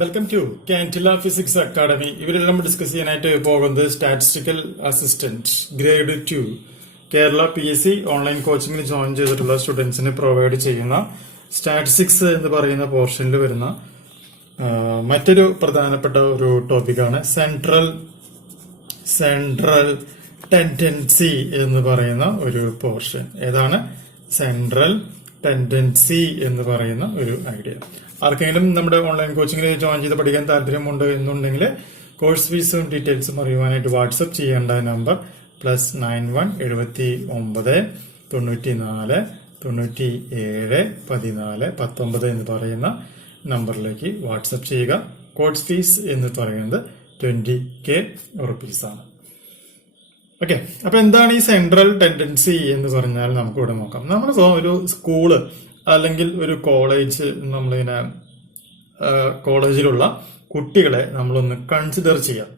Welcome to CANDELA physics academy. ഇവരിൽ നമ്മൾ discuss ചെയ്യാനായിട്ട് പോകുന്നത് statistical assistant grade 2 Kerala PSC online കോച്ചിങ്ങിന് ജോയിൻ ചെയ്തിട്ടുള്ള സ്റ്റുഡൻസിന് പ്രൊവൈഡ് ചെയ്യുന്ന സ്റ്റാറ്റിസ്റ്റിക്സ് എന്ന് പറയുന്ന പോർഷനിൽ വരുന്ന മറ്റൊരു പ്രധാനപ്പെട്ട ഒരു ടോപ്പിക്കാണ് സെൻട്രൽ ടെൻഡൻസി എന്ന് പറയുന്ന ഒരു പോർഷൻ. ഏതാണ് സെൻട്രൽ ടെൻഡൻസി എന്ന് പറയുന്ന ഒരു ഐഡിയ. ആർക്കെങ്കിലും നമ്മുടെ ഓൺലൈൻ കോച്ചിങ്ങിൽ ജോയിൻ ചെയ്ത് പഠിക്കാൻ താല്പര്യമുണ്ട് എന്നുണ്ടെങ്കിൽ കോഴ്സ് ഫീസും ഡീറ്റെയിൽസും അറിയുവാനായിട്ട് വാട്സപ്പ് ചെയ്യേണ്ട നമ്പർ +91 79 94 97 14 19 എന്ന് പറയുന്ന നമ്പറിലേക്ക് വാട്സപ്പ് ചെയ്യുക. കോഴ്സ് ഫീസ് എന്ന് പറയുന്നത് 20K റുപ്പീസാണ്. ഓക്കെ, അപ്പൊ എന്താണ് ഈ സെൻട്രൽ ടെൻഡൻസി എന്ന് പറഞ്ഞാൽ നമുക്ക് ഇവിടെ നോക്കാം. നമ്മളിപ്പോ ഒരു സ്കൂള് അല്ലെങ്കിൽ ഒരു കോളേജ്, നമ്മളിങ്ങനെ കോളേജിലുള്ള കുട്ടികളെ നമ്മളൊന്ന് കൺസിഡർ ചെയ്യാം.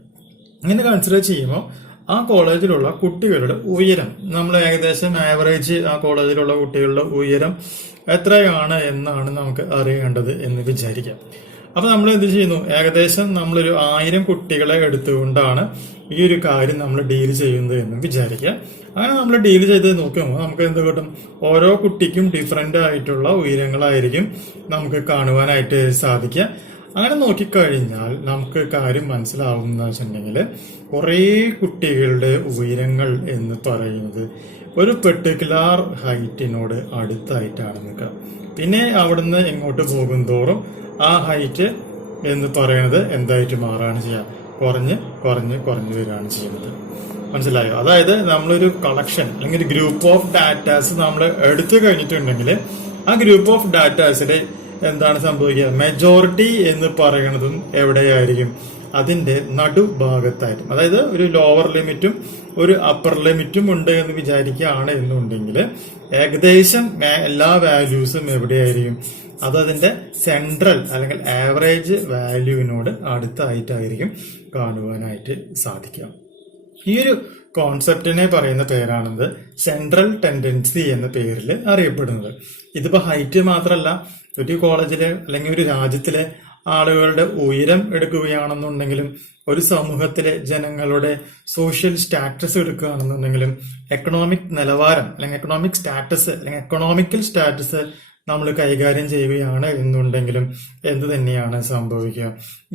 ഇങ്ങനെ കൺസിഡർ ചെയ്യുമ്പോൾ ആ കോളേജിലുള്ള കുട്ടികളുടെ ഉയരം, നമ്മൾ ഏകദേശം ആവറേജ് ആ കോളേജിലുള്ള കുട്ടികളുടെ ഉയരം എത്രയാണ് എന്നാണ് നമുക്ക് അറിയേണ്ടത് എന്ന് വിചാരിക്കാം. അപ്പൊ നമ്മൾ എന്ത് ചെയ്യുന്നു, ഏകദേശം നമ്മളൊരു 1000 കുട്ടികളെ എടുത്തുകൊണ്ടാണ് ഈ ഒരു കാര്യം നമ്മൾ ഡീൽ ചെയ്യുന്നത് എന്ന് വിചാരിക്കുക. അങ്ങനെ നമ്മൾ ഡീൽ ചെയ്ത് നോക്കുമ്പോൾ നമുക്ക് എന്ത് കിട്ടും, ഓരോ കുട്ടിക്കും ഡിഫറെന്റ് ആയിട്ടുള്ള ഉയരങ്ങളായിരിക്കും നമുക്ക് കാണുവാനായിട്ട് സാധിക്കുക. അങ്ങനെ നോക്കിക്കഴിഞ്ഞാൽ നമുക്ക് കാര്യം മനസ്സിലാവുന്ന വെച്ചിട്ടുണ്ടെങ്കിൽ കുറേ കുട്ടികളുടെ ഉയരങ്ങൾ എന്ന് പറയുന്നത് ഒരു പെർട്ടിക്കുലർ ഹൈറ്റിനോട് അടുത്തായിട്ടാണ് നിൽക്കുക. പിന്നെ അവിടുന്ന് എങ്ങോട്ട് പോകും തോറും ആ ഹൈറ്റ് എന്ന് പറയുന്നത് എന്തായിട്ട് മാറാണ് ചെയ്യുക, കുറഞ്ഞ് വരികയാണ് ചെയ്യുന്നത്. മനസ്സിലായോ? അതായത് നമ്മളൊരു കളക്ഷൻ അല്ലെങ്കിൽ ഒരു ഗ്രൂപ്പ് ഓഫ് ഡാറ്റാസ് നമ്മൾ എടുത്തു കഴിഞ്ഞിട്ടുണ്ടെങ്കിൽ ആ ഗ്രൂപ്പ് ഓഫ് ഡാറ്റാസിലെ എന്താണ് സംഭവിക്കുക, മെജോറിറ്റി എന്ന് പറയുന്നതും എവിടെയായിരിക്കും, അതിന്റെ നടുഭാഗത്തായിരിക്കും. അതായത് ഒരു ലോവർ ലിമിറ്റും ഒരു അപ്പർ ലിമിറ്റും ഉണ്ട് എന്ന് വിചാരിക്കുകയാണ് എന്നുണ്ടെങ്കിൽ ഏകദേശം എല്ലാ വാല്യൂസും എവിടെയായിരിക്കും, അത് അതിന്റെ സെൻട്രൽ അല്ലെങ്കിൽ ആവറേജ് വാല്യൂവിനോട് അടുത്തായിട്ടായിരിക്കും കാണുവാനായിട്ട് സാധിക്കുക. ഈ ഒരു കോൺസെപ്റ്റിനെ പറയുന്ന പേരാണെന്നത് സെൻട്രൽ ടെൻഡൻസി എന്ന പേരിൽ അറിയപ്പെടുന്നത്. ഇതിപ്പോ ഹൈറ്റ് മാത്രമല്ല, ഒരു കോളേജിലെ അല്ലെങ്കിൽ ഒരു രാജ്യത്തിലെ ആളുകളുടെ ഉയരം എടുക്കുകയാണെന്നുണ്ടെങ്കിലും, ഒരു സമൂഹത്തിലെ ജനങ്ങളുടെ സോഷ്യൽ സ്റ്റാറ്റസ് എടുക്കുകയാണെന്നുണ്ടെങ്കിലും, എക്കണോമിക് നിലവാരം അല്ലെങ്കിൽ എക്കണോമിക് സ്റ്റാറ്റസ് അല്ലെങ്കിൽ എക്കണോമിക്കൽ സ്റ്റാറ്റസ് നമ്മൾ കൈകാര്യം ചെയ്യുകയാണ് എന്നുണ്ടെങ്കിലും എന്ത് തന്നെയാണ് സംഭവിക്കുക,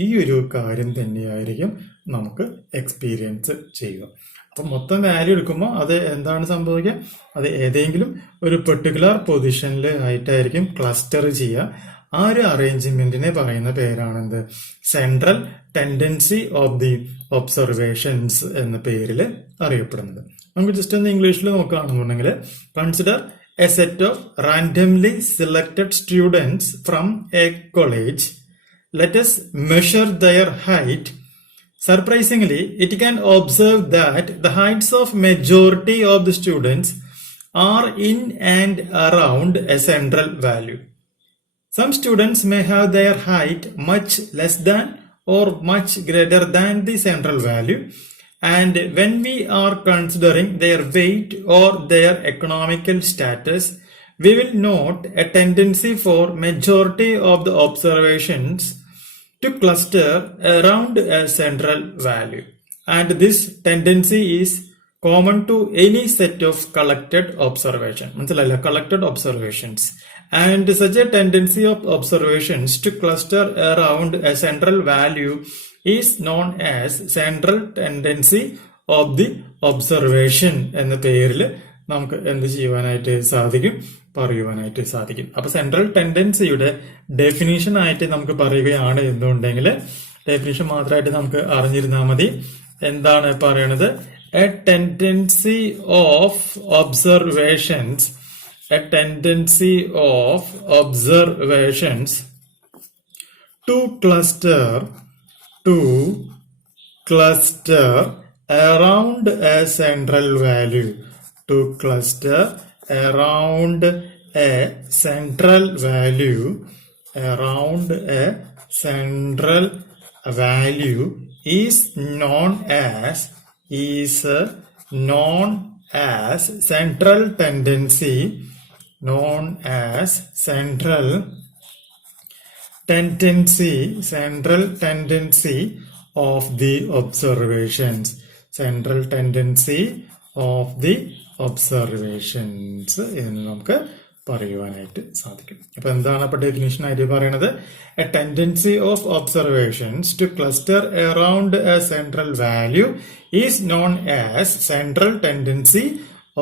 ഈ ഒരു കാര്യം തന്നെയായിരിക്കും നമുക്ക് എക്സ്പീരിയൻസ് ചെയ്യുക. അപ്പൊ മൊത്തം വാല്യൂ എടുക്കുമ്പോൾ അത് എന്താണ് സംഭവിക്കുക, അത് ഏതെങ്കിലും ഒരു പെർട്ടിക്കുലർ പൊസിഷനിൽ ആയിട്ടായിരിക്കും ക്ലസ്റ്റർ ചെയ്യുക. ആ ഒരു അറേഞ്ച്മെന്റിനെ പറയുന്ന പേരാണെന്ത്, central tendency of the observations എന്ന പേരിൽ അറിയപ്പെടുന്നത്. നമുക്ക് ജസ്റ്റ് ഒന്ന് ഇംഗ്ലീഷിൽ നോക്കുകയാണെന്നുണ്ടെങ്കിൽ, consider a set of randomly selected students from a college. Let us measure their height. Surprisingly, it can observe that the heights of majority of the students are in and around a central value. Some students may have their height much less than or much greater than the central value. And when we are considering their weight or their economical status, we will note a tendency for majority of the observations to cluster around a central value. And this tendency is common to any set of collected observations. Collected observations. And such a tendency of observations to cluster around a central value is known as central tendency of the observation എന്ന പേരിൽ നമുക്ക് എന്ത് ചെയ്യുവാനായിട്ട് സാധിക്കും, പറയുവാനായിട്ട് സാധിക്കും. അപ്പൊ central ടെൻഡൻസിയുടെ definition ആയിട്ട് നമുക്ക് പറയുകയാണ് എന്നുണ്ടെങ്കിൽ ഡെഫിനിഷൻ മാത്രമായിട്ട് നമുക്ക് അറിഞ്ഞിരുന്നാൽ മതി. എന്താണ് പറയണത്, a tendency of observations, a tendency of observations to cluster around a central value, to cluster around a central value, around a central value is known as central tendency, known as central tendency of the observations. Central tendency of the observations എന്ന് നമുക്ക് പറയുവാനായിട്ട് സാധിക്കും. അപ്പൊ എന്താണ് അപ്പൊ definition ആയിട്ട് പറയുന്നത്? A tendency of observations to cluster around a central value is known as central tendency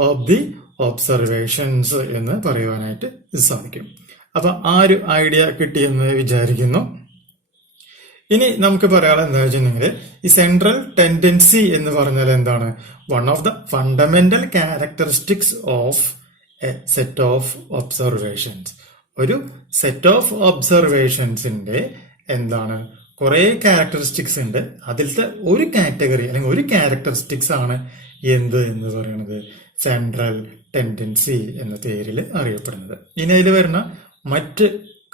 of the observations എന്ന് പറയുവാനായിട്ട് സാധിക്കും. അപ്പൊ ആ ഒരു ഐഡിയ കിട്ടിയെന്ന് വിചാരിക്കുന്നു. ഇനി നമുക്ക് പറയാനുള്ളത് എന്താ വെച്ചിട്ടുണ്ടെങ്കിൽ ഈ സെൻട്രൽ ടെൻഡൻസി എന്ന് പറഞ്ഞാൽ എന്താണ്? One of the fundamental characteristics of A set of observations. ഒരു സെറ്റ് ഓഫ് ഒബ്സർവേഷൻസിന്റെ എന്താണ് കുറെ ക്യാരക്ടറിസ്റ്റിക്സ് ഉണ്ട്. അതിലത്തെ ഒരു കാറ്റഗറി അല്ലെങ്കിൽ ഒരു ക്യാരക്ടറിസ്റ്റിക്സ് ആണ് എന്ത് എന്ന് പറയുന്നത് സെൻട്രൽ ടെൻഡൻസി എന്ന പേരിൽ അറിയപ്പെടുന്നത്. ഇനി അതിൽ വരുന്ന മറ്റ്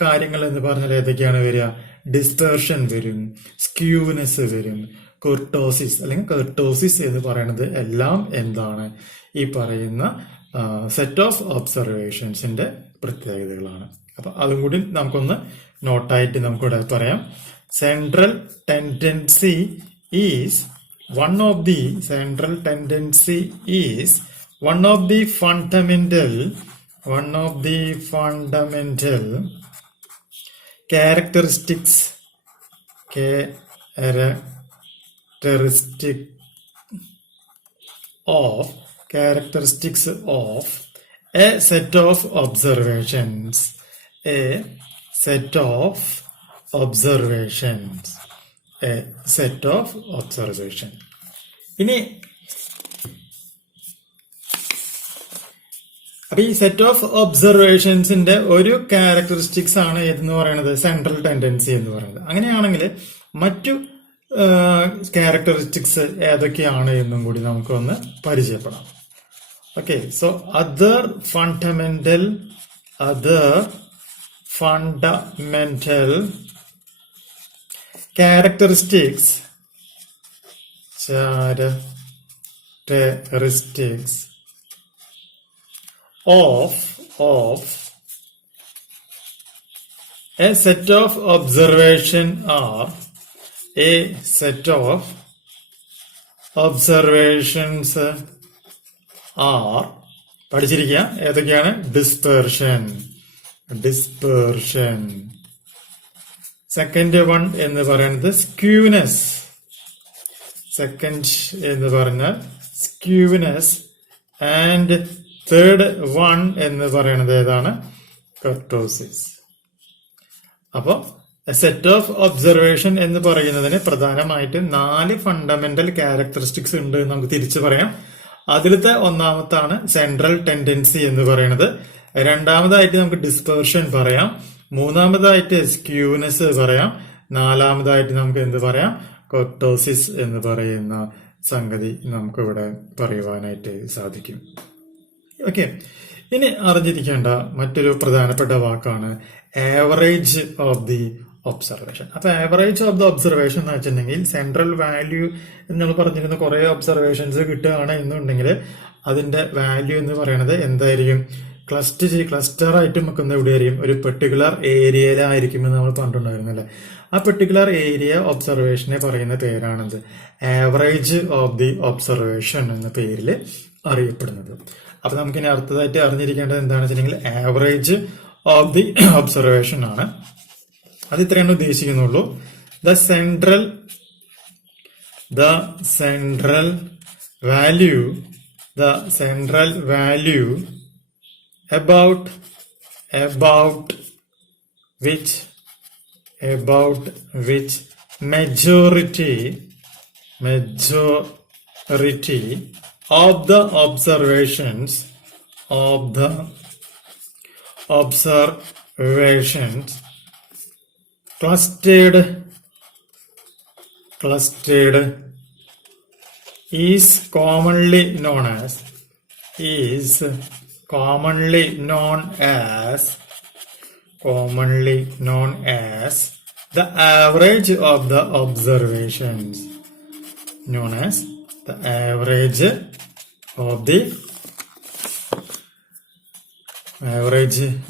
കാര്യങ്ങൾ എന്ന് പറഞ്ഞാൽ ഏതൊക്കെയാണ് വരിക? ഡിസ്പെർഷൻ വരും, സ്ക്യൂനെസ് വരും, കുർട്ടോസിസ് അല്ലെങ്കിൽ കർട്ടോസിസ് എന്ന് പറയുന്നത് എല്ലാം എന്താണ് ഈ പറയുന്ന സെറ്റ് ഓഫ് ഒബ്സർവേഷൻസിന്റെ പ്രത്യേകതകളാണ്. അപ്പൊ അതും കൂടി നമുക്കൊന്ന് നോട്ടായിട്ട് നമുക്കിവിടെ പറയാം. Central tendency is one of the fundamental characteristics of a set of observations. ഇനി അപ്പൊ ഈ സെറ്റ് ഓഫ് ഒബ്സർവേഷൻസിന്റെ ഒരു ക്യാരക്ടറിസ്റ്റിക്സ് ആണ് എന്ന് പറയുന്നത് സെൻട്രൽ ടെൻഡൻസി എന്ന് പറയുന്നത്. അങ്ങനെയാണെങ്കിൽ മറ്റു ക്യാരക്ടറിസ്റ്റിക്സ് ഏതൊക്കെയാണ് എന്നും കൂടി നമുക്കൊന്ന് പരിചയപ്പെടാം. Okay, so other fundamental characteristics of a set of observations are പഠിച്ചിരിക്കുക ഏതൊക്കെയാണ്? ഡിസ്പെർഷൻ. സെക്കൻഡ് വൺ എന്ന് പറയുന്നത് സ്ക്യൂനെസ്. ആൻഡ് തേർഡ് വൺ എന്ന് പറയുന്നത് ഏതാണ്? കർട്ടോസിസ്. അപ്പോ സെറ്റ് ഓഫ് ഒബ്സർവേഷൻ എന്ന് പറയുന്നതിന് പ്രധാനമായിട്ട് 4 ഫണ്ടമെന്റൽ ക്യാരക്ടറിസ്റ്റിക്സ് ഉണ്ട് എന്ന് നമുക്ക് തിരിച്ചു പറയാം. അതിലത്തെ ഒന്നാമത്താണ് സെൻട്രൽ ടെൻഡൻസി എന്ന് പറയുന്നത്. രണ്ടാമതായിട്ട് നമുക്ക് ഡിസ്പെർഷൻ പറയാം. മൂന്നാമതായിട്ട് സ്ക്യൂനെസ് പറയാം. നാലാമതായിട്ട് നമുക്ക് എന്ത് പറയാം? കർട്ടോസിസ് എന്ന് പറയുന്ന സംഗതി നമുക്കിവിടെ പറയുവാനായിട്ട് സാധിക്കും. ഓക്കെ, ഇനി അറിഞ്ഞിരിക്കേണ്ട മറ്റൊരു പ്രധാനപ്പെട്ട വാക്കാണ് ആവറേജ് ഓഫ് ദി ഒബ്സർവേഷൻ. അപ്പൊ ആവറേജ് ഓഫ് ദ ഒബ്സർവേഷൻ എന്ന് വെച്ചിട്ടുണ്ടെങ്കിൽ സെൻട്രൽ വാല്യൂ നമ്മൾ പറഞ്ഞിരുന്ന കുറെ ഒബ്സർവേഷൻസ് കിട്ടുകയാണ് എന്നുണ്ടെങ്കിൽ അതിന്റെ വാല്യൂ എന്ന് പറയുന്നത് എന്തായിരിക്കും? ക്ലസ്റ്റർ ആയിട്ട് നമുക്ക് എവിടെയായിരിക്കും? ഒരു പെർട്ടിക്കുലർ ഏരിയയിലായിരിക്കും എന്ന് നമ്മൾ പറഞ്ഞിട്ടുണ്ടായിരുന്നു അല്ലെ. ആ പെർട്ടിക്കുലർ ഏരിയ ഒബ്സർവേഷനെ പറയുന്ന പേരാണെന്ത്? ആവറേജ് ഓഫ് ദി ഒബ്സർവേഷൻ എന്ന പേരിൽ അറിയപ്പെടുന്നത്. അപ്പൊ നമുക്കിനി അടുത്തതായിട്ട് അറിഞ്ഞിരിക്കേണ്ടത് എന്താണെന്ന് വെച്ചിട്ടുണ്ടെങ്കിൽ ആവറേജ് ഓഫ് ദി ഒബ്സർവേഷൻ ആണ്. അത് ഇത്രയാണ് ഉദ്ദേശിക്കുന്നുള്ളൂ. The central value about which majority of the observations clustered is commonly known as the average of the observations. Known as the average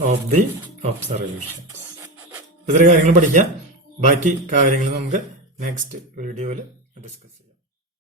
of the observations. ഇത്തരം കാര്യങ്ങൾ പഠിക്കാം. ബാക്കി കാര്യങ്ങൾ നമുക്ക് നെക്സ്റ്റ് വീഡിയോയിൽ ഡിസ്കസ് ചെയ്യാം.